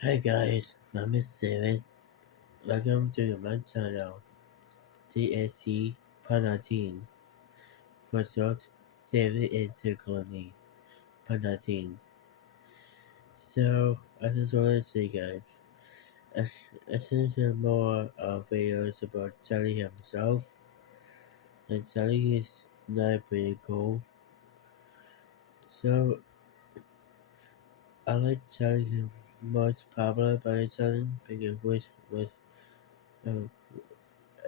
Hi guys, my name is David. Welcome to my channel, TSC Panatin. For short, David Colony Panatin. So, I just wanted to say guys, I seen some more videos about Charlie himself, and Charlie is not pretty cool. So, I like Charlie most popular by the channel because with uh,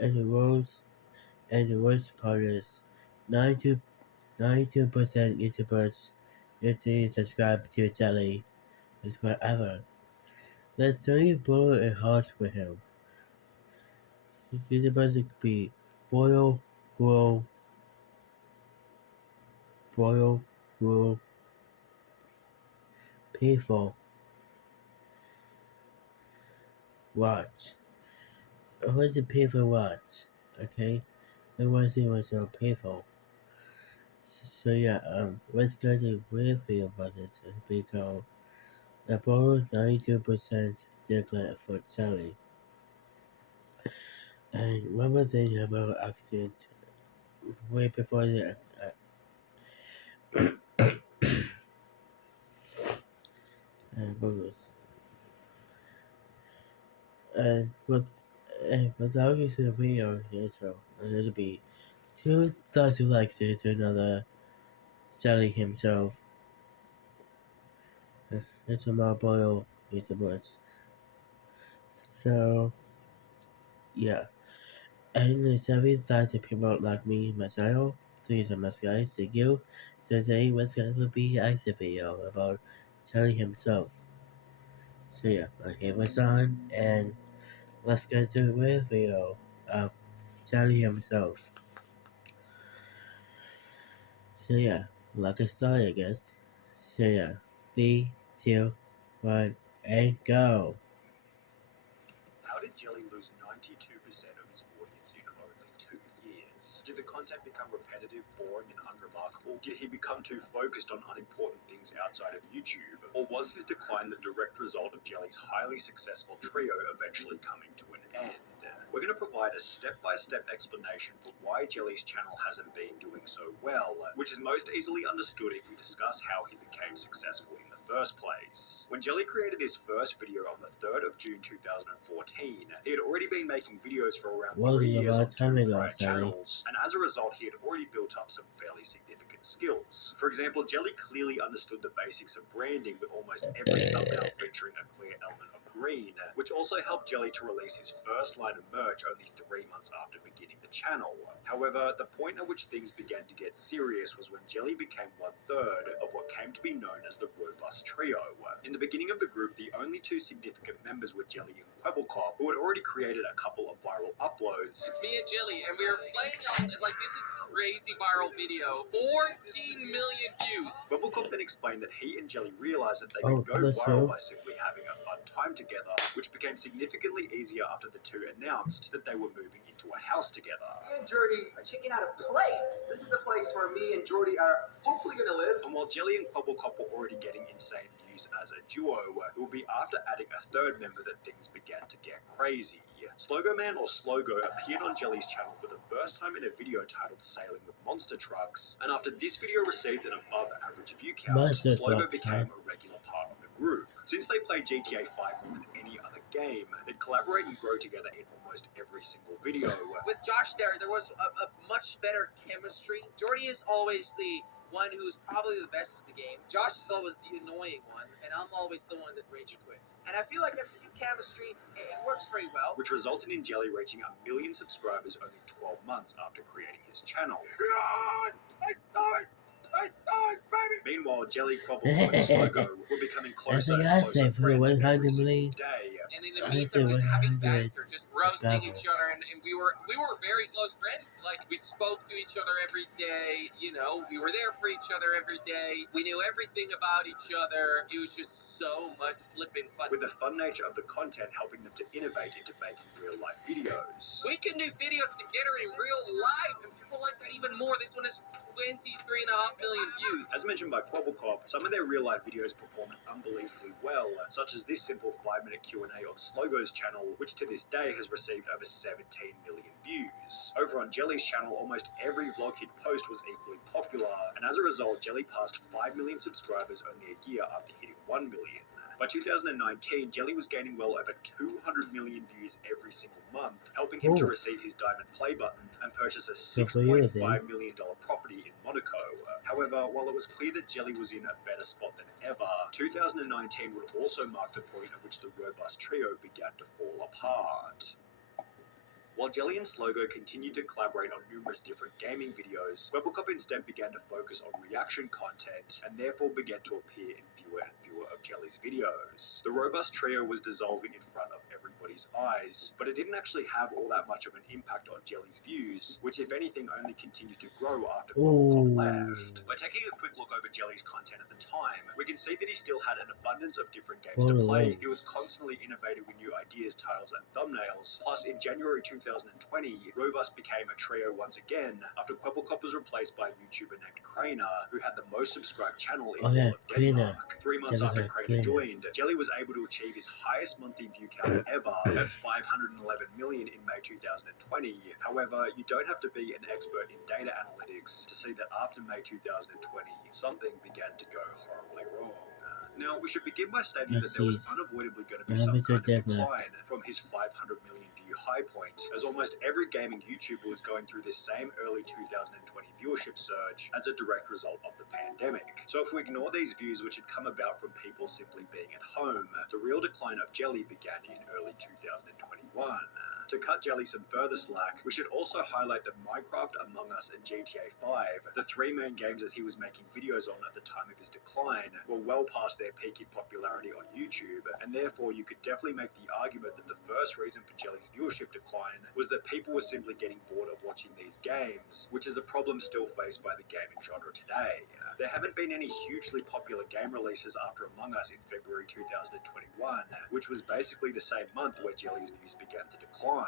and the worst part is 92 92% YouTubers usually subscribe to Jelly is whatever. Let's really blow it hard for him. YouTubers could be boil, grow, boil, grow, painful, watch. It wasn't painful watch, okay? It wasn't so painful. So yeah, let's go to weird thing about this because the boil 92% decline for Jelly. And one more thing about accident way before the burgers. And without using a video intro, and it'll be 2,000 likes to another Charlie himself. It's a more boil YouTubers. So yeah. And there's 7,000 people like me, my channel. Thank you so much guys, thank you. So today was gonna be a video about Charlie himself. So yeah, my name was on and let's get to the video of Charlie himself. So yeah, like a start I guess. So yeah, 3, 2, 1, and go! How did Jelly lose 92% of his audience in only 2 years? Did the content become repetitive, boring, and unremarkable? Did he become too focused on unimportant things outside of YouTube? Or was his decline the direct result of Jelly's highly successful trio eventually coming to an end? We're going to provide a step-by-step explanation for why Jelly's channel hasn't been doing so well, which is most easily understood if we discuss how he became successful in the first place. When Jelly created his first video on the 3rd of June 2014, he had already been making videos for around What 3 was years about on time 2 ago, prior Charlie? channels, and as a result he had already built up some fairly significant skills. For example, Jelly clearly understood the basics of branding, with almost every thumbnail featuring a clear element of green, which also helped Jelly to release his first line of merch only 3 months after beginning the channel. However, the point at which things began to get serious was when Jelly became 1/3 of what came to be known as the Robust Trio. In the beginning of the group, the only two significant members were Jelly and Quebblecop, who had already created a couple of viral uploads. It's me and Jelly, and we are playing like this is crazy viral video. 14 million views. Quebblecop then explained that he and Jelly realized that they Oh, could go other viral show? by simply having a fun time together, which became significantly easier after the two announced that they were moving into a house together. Me and Jordy are checking out a place. This is the place where me and Jordy are hopefully gonna live. And while Jelly and Quebblecop were already getting insane views as a duo, it would be after adding a third member that things began to get crazy. Slogo Man or Slogo appeared on Jelly's channel for the first time in a video titled Sailing with Monster Trucks, and after this video received an above average view count, Monster Slogo Trucks, became a regular part of the group. Since they play GTA 5 more than any other game, they'd collaborate and grow together in almost every single video. With Josh there was a much better chemistry. Jordy is always the one who's probably the best at the game. Josh is always the annoying one, and I'm always the one that rage quits. And I feel like that's a good chemistry. It works very well. Which resulted in Jelly reaching 1 million subscribers only 12 months after creating his channel. God, I saw it! I saw it, baby! Meanwhile, Jelly, Quebblecop, and Slogo were becoming That's closer like and I closer said for friends 100 every single million. day. And in the I meantime, said just having 100 banter, just roasting each subscribers. other, and we were very close friends. Like, we spoke to each other every day, you know, we were there for each other every day. We knew everything about each other. It was just so much flipping fun. With the fun nature of the content helping them to innovate into making real-life videos. We can do videos together in real life, and people like that even more. This one has 23.5 million views. As mentioned by Quebblecop, some of their real-life videos performed unbelievably well, such as this simple 5-minute Q&A on Slogo's channel, which to this day has received over 17 million views. Over on Jelly's channel, almost every vlog he'd post was equally popular, and as a result, Jelly passed 5 million subscribers only a year after hitting 1 million. By 2019, Jelly was gaining well over 200 million views every single month, helping him to Oh, receive his Diamond Play button and purchase a good for you, $6.5 then. million property in Monaco. However, while it was clear that Jelly was in a better spot than ever, 2019 would also mark the point at which the robust trio began to fall apart. While Jelly and Slogo continued to collaborate on numerous different gaming videos, Webblecop instead began to focus on reaction content and therefore began to appear in fewer and fewer of Jelly's videos. The robust trio was dissolving in front of everybody's eyes, but it didn't actually have all that much of an impact on Jelly's views, which if anything only continued to grow after Webblecop Oh, left. By taking a quick look over Jelly's content at the time, we can see that he still had an abundance of different games to play. He was constantly innovating with new ideas, titles, and thumbnails. Plus, in January 2020, Robust became a trio once again after Kwebbelkop was replaced by a YouTuber named Craner, who had the most subscribed channel in oh yeah, all of Denmark. Craner. 3 months after Craner joined, Jelly was able to achieve his highest monthly view count ever at 511 million in May 2020. However, you don't have to be an expert in data analytics to see that after May 2020, something began to go horribly wrong. Now, we should begin by stating that there was unavoidably going to be some kind of decline from his 500 million view high point, as almost every gaming YouTuber was going through this same early 2020 viewership surge as a direct result of the pandemic. So if we ignore these views which had come about from people simply being at home, the real decline of Jelly began in early 2021. To cut Jelly some further slack, we should also highlight that Minecraft, Among Us, and GTA 5, the three main games that he was making videos on at the time of his decline, were well past their peak in popularity on YouTube, and therefore you could definitely make the argument that the first reason for Jelly's viewership decline was that people were simply getting bored of watching these games, which is a problem still faced by the gaming genre today. There haven't been any hugely popular game releases after Among Us in February 2021, which was basically the same month where Jelly's views began to decline.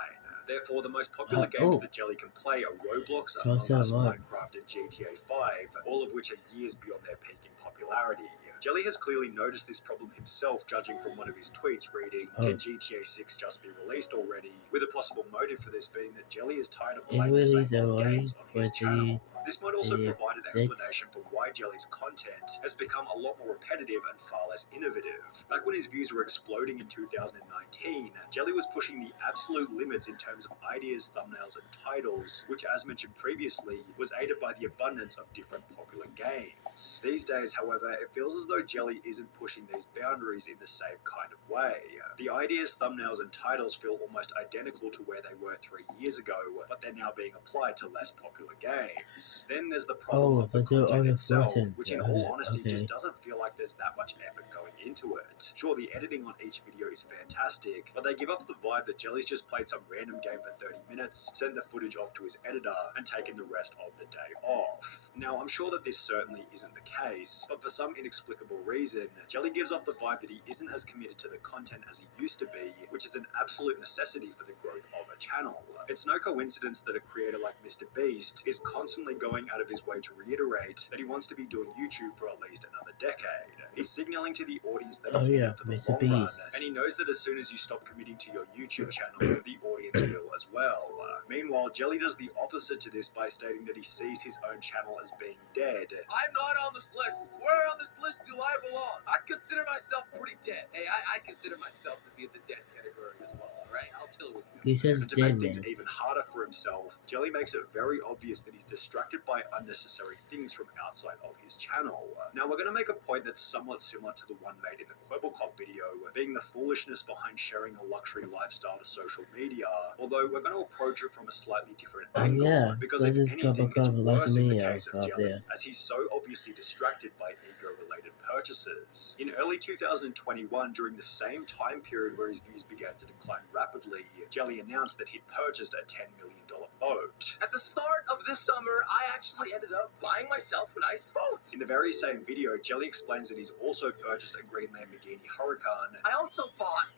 Therefore, the most popular games that Jelly can play are Roblox, Among Us, Minecraft, and GTA 5, all of which are years beyond their peak in popularity. Jelly has clearly noticed this problem himself, judging from one of his tweets reading, "Can GTA 6 just be released already?" With a possible motive for this being that Jelly is tired of playing the same old games on his channel. This might also provide an explanation for why Jelly's content has become a lot more repetitive and far less innovative. Back when his views were exploding in 2019, Jelly was pushing the absolute limits in terms of ideas, thumbnails, and titles, which, as mentioned previously, was aided by the abundance of different popular games. These days, however, it feels as though Jelly isn't pushing these boundaries in the same kind of way. The ideas, thumbnails, and titles feel almost identical to where they were 3 years ago, but they're now being applied to less popular games. Then there's the problem of the content itself, which in all honesty just doesn't feel like there's that much effort going into it. Sure, the editing on each video is fantastic, but they give off the vibe that Jelly's just played some random game for 30 minutes, sent the footage off to his editor, and taken the rest of the day off. Now, I'm sure that this certainly isn't the case, but for some inexplicable reason, Jelly gives off the vibe that he isn't as committed to the content as he used to be, which is an absolute necessity for the growth of a channel. It's no coincidence that a creator like Mr. Beast is constantly going out of his way to reiterate that he wants to be doing YouTube for at least another decade. He's signaling to the audience that he's in it for the long run, and he knows that as soon as you stop committing to your YouTube channel, the audience will as well. Meanwhile, Jelly does the opposite to this by stating that he sees his own channel as being dead. I'm not on this list. Where on this list do I belong? I consider myself pretty dead. Hey, I consider myself to be in the dead category as well, alright? I'll tell you what you He says and to dead, make things man. even harder for himself, Jelly makes it very obvious that he's distracted by unnecessary things from outside of his channel. Now, we're going to make a point that's somewhat similar to the one made in the Kwebbelkop video, being the foolishness behind sharing a luxury lifestyle to social media, although we're going to approach it from a slightly different angle, because if anything, it's worse in the case of Jelly, as he's so obviously distracted by ego-related purchases. In early 2021, during the same time period where his views began to decline rapidly, Jelly announced that he'd purchased a $10 million boat. At the start of this summer, I actually ended up buying myself a nice boat. In the very same video, Jelly explains that he's also purchased a green Lamborghini Huracan. I also bought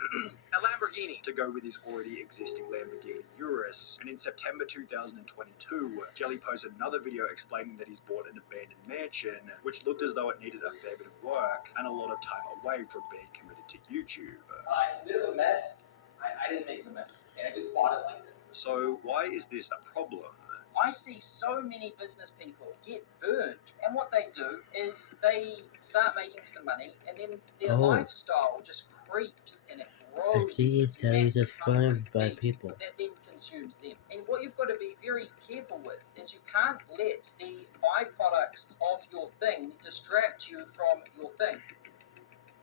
a Lamborghini to go with his already existing Lamborghini Urus. And in September 2022, Jelly posted another video explaining that he's bought an abandoned mansion, which looked as though it needed a fair bit of work and a lot of time away from being committed to YouTube. YouTube. It's a bit of a mess. I didn't make the mess, and I just bought it like this. So why is this a problem? I see so many business people get burned, and what they do is they start making some money, and then their Oh. lifestyle just creeps and it I grows see into it's this Jelly massive just hungry burned by beast people. that then consumes them. And what you've got to be very careful with is you can't let the byproducts of your thing distract you from your thing.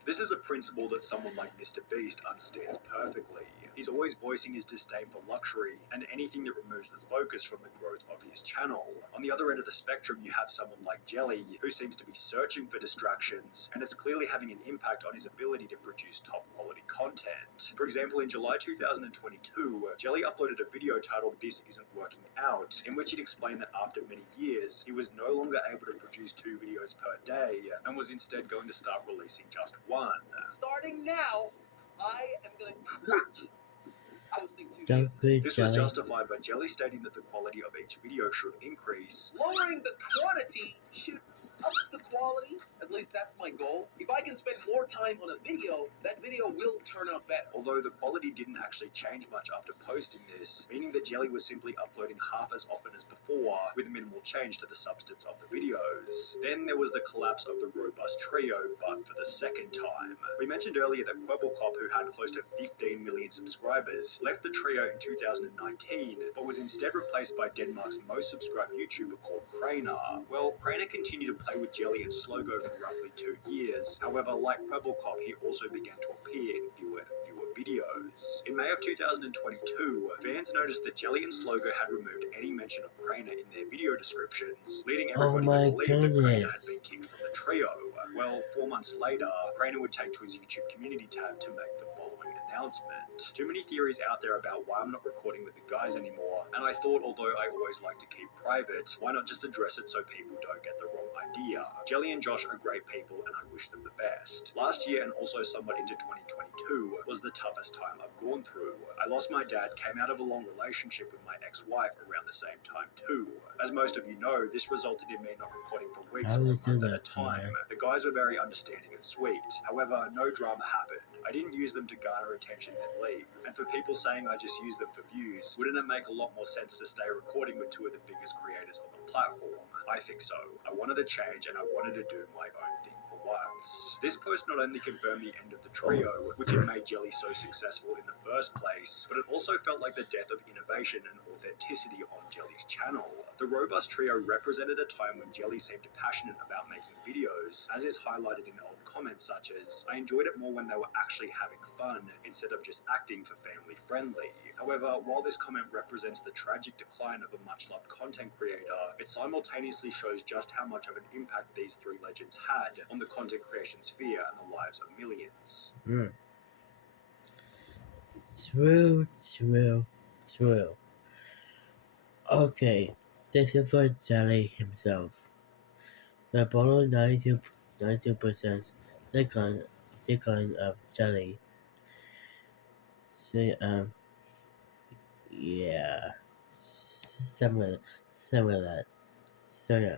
This is a principle that someone like Mr. Beast understands perfectly. He's always voicing his disdain for luxury and anything that removes the focus from the growth of his channel. On the other end of the spectrum, you have someone like Jelly, who seems to be searching for distractions, and it's clearly having an impact on his ability to produce top quality content. For example, in July 2022, Jelly uploaded a video titled "This Isn't Working Out," in which he'd explained that after many years, he was no longer able to produce 2 videos per day, and was instead going to start releasing just one. Starting now, I am going to quit posting 2 Don't videos. quit, This was Jelly. justified by Jelly stating that the quality of each video should increase. Lowering the quantity should up the quality. At least that's my goal. If I can spend more time on a video, that video will turn out better. Although the quality didn't actually change much after posting this, meaning that Jelly was simply uploading half as often as before, with minimal change to the substance of the videos. Then there was the collapse of the robust trio, but for the second time. We mentioned earlier that Quebblecop, who had close to 15 million subscribers, left the trio in 2019, but was instead replaced by Denmark's most subscribed YouTuber called Craner. Well, Craner continued to play with Jelly and Slogo for roughly 2 years. However, like Quebblecop, he also began to appear in fewer and fewer videos. In May of 2022, fans noticed that Jelly and Slogo had removed any mention of Craner in their video descriptions, leading Oh everybody my to believe that Craner had goodness. been kicked from the trio. Well, 4 months later, Craner would take to his YouTube community tab to make the following announcement. Too many theories out there about why I'm not recording with the guys anymore, and I thought although I always like to keep private, why not just address it so people don't get the wrong idea. Jelly and Josh are great people and I wish them the best. Last year and also somewhat into 2022 was the toughest time I've gone through. I lost my dad, came out of a long relationship with my ex-wife around the same time too. As most of you know, this resulted in me not recording for weeks How or a is it month at a that, time. Peter? The guys were very understanding and sweet. However, no drama happened. I didn't use them to garner attention then leave. And for people saying I just use them for views, wouldn't it make a lot more sense to stay recording with 2 of the biggest creators on the platform? I think so. I wanted to change and I wanted to do my own thing for once. This post not only confirmed the end of the trio, which had made Jelly so successful in the first place, but it also felt like the death of innovation and authenticity on Jelly's channel. The Robust Trio represented a time when Jelly seemed passionate about making videos, as is highlighted in old comments such as, "I enjoyed it more when they were actually having fun, instead of just acting for family friendly." However, while this comment represents the tragic decline of a much-loved content creator, it simultaneously shows just how much of an impact these 3 legends had on the content creation sphere and the lives of millions. True, true, true. Okay, this is for Jelly himself. The below 92% decline of Jelly. So, yeah. Some of that. So, yeah.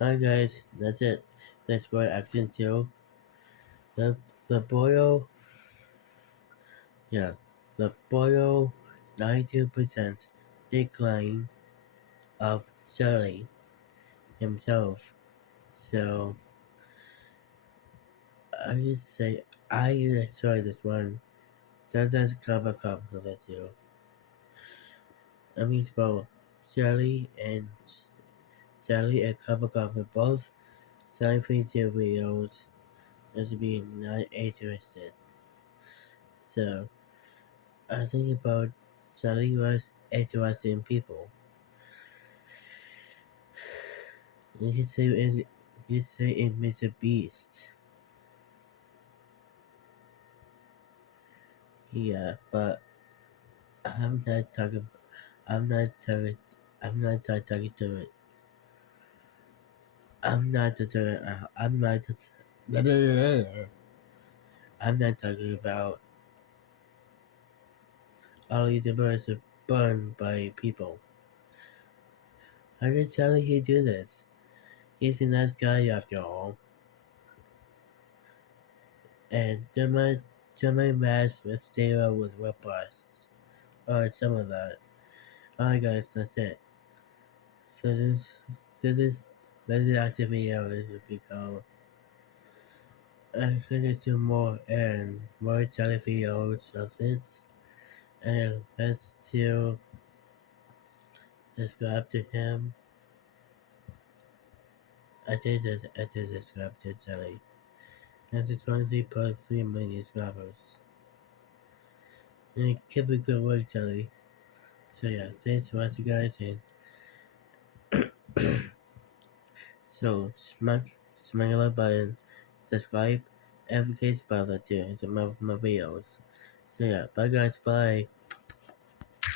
Alright, guys, that's it. That's for action 2. The, the boil, yeah. The boil 92% decline of Jelly himself. So, I just say I enjoy this one. Sometimes cup of this too. I mean both Jelly and cup of coffee both sci-fi videos as being not interested. So I think about Jelly was interesting people. And you say it Mr. Beast. Yeah, but I'm not talking I'm not talking I'm not talking to it. I'm not talking I'm not just I'm not talking about all these birds are burned by people. I'm just telling you to do this. He's a nice guy after all. And there might Jelly match with Steel with Whiplash. Or some of that. Alright guys, that's it. So this active video will be called I'm gonna do more and more jelly videos of this. And let's go after him. I did subscribe to Jelly. And to 23.3 million subscribers. And keep a good work, Jelly. So yeah, thanks for watching guys and so smack a like button, subscribe, and notification bell too, and some of my videos. So yeah, bye guys, bye.